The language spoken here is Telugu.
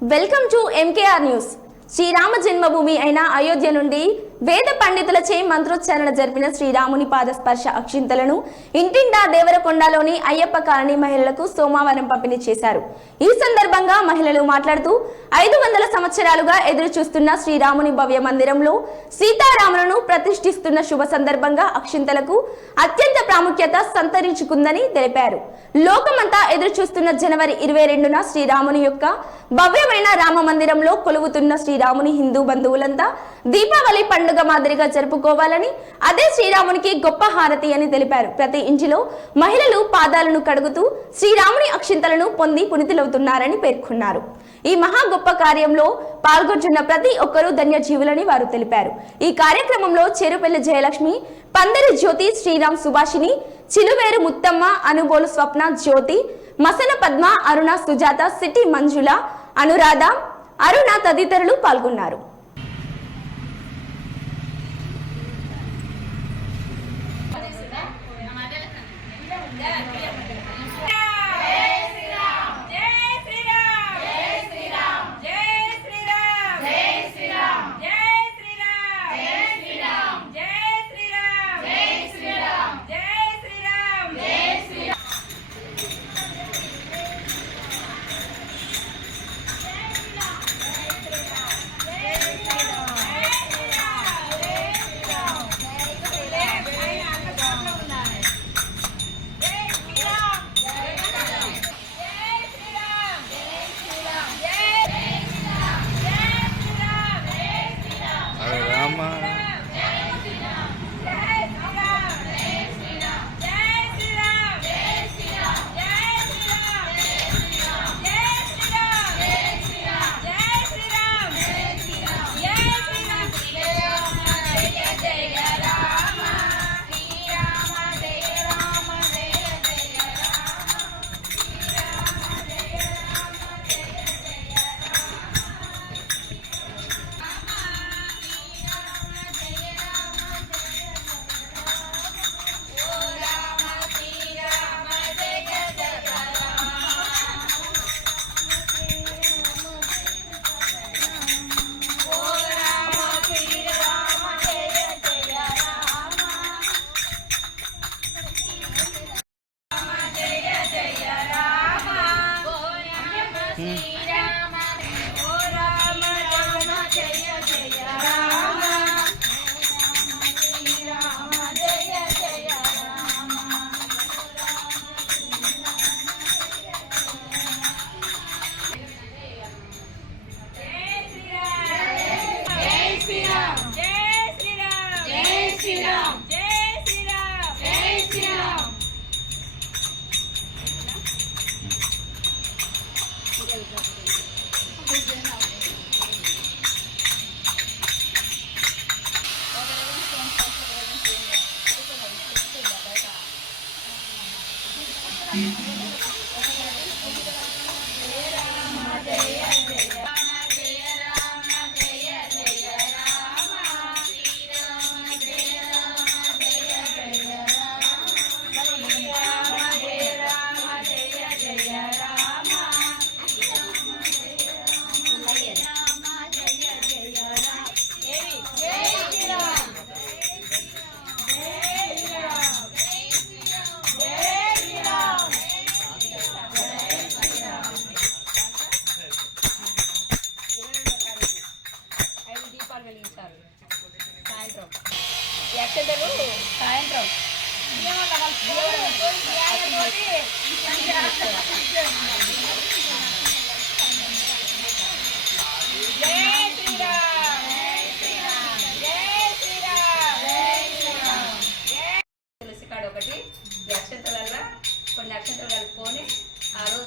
Welcome to MKR news Srirama Janmabhoomi అయిన అయోధ్య నుండి వేద పండితులచే మంత్రోచ్చారణ జరిపిన శ్రీరాముని పాద స్పర్శ అక్షింతలను ఇంటింటా దేవరకొండలోని అయ్యప్ప కాలనీ మహిళలకు సోమవారం పంపిణీ చేశారు. ఈ సందర్భంగా మహిళలు మాట్లాడుతూ ఐదు వందల సంవత్సరాలుగా ఎదురు చూస్తున్న శ్రీరాముని భవ్య మందిరంలో సీతారాములను ప్రతిష్ఠిస్తున్న శుభ సందర్భంగా అక్షింతలకు అత్యంత ప్రాముఖ్యత సంతరించుకుందని తెలిపారు. లోకమంతా ఎదురు చూస్తున్న జనవరి ఇరవై రెండున శ్రీరాముని యొక్క భవ్యమైన రామ మందిరంలో కొలువుతున్న శ్రీరాముని హిందూ బంధువులంతా దీపావళి పండుగ మాదిరిగా జరుపుకోవాలని అదే శ్రీరామునికి గొప్ప హారతి అని తెలిపారు. ప్రతి ఇంటిలో మహిళలు పాదాలను కడుగుతూ శ్రీరాముని అక్షింతలను పొంది పునితులవుతున్నారని పేర్కొన్నారు. ఈ మహా గొప్ప కార్యంలో పాల్గొంటున్న ప్రతి ఒక్కరూ ధన్యజీవులని వారు తెలిపారు. ఈ కార్యక్రమంలో చెరుపెల్లి జయలక్ష్మి పందరి జ్యోతి శ్రీరామ్ సుభాషిని చిలువేరు ముత్తమ్మ అనుబోలు స్వప్న జ్యోతి మసన పద్మ అరుణ సుజాత సిటీ మంజుల అనురాధ అరుణ తదితరులు పాల్గొన్నారు. చెల్లెలు సాయంత్రం. తులసి కాడ ఒకటి అక్షంతలల్లా కొన్ని అక్షంతలు కలుపుకొని ఆ రోజు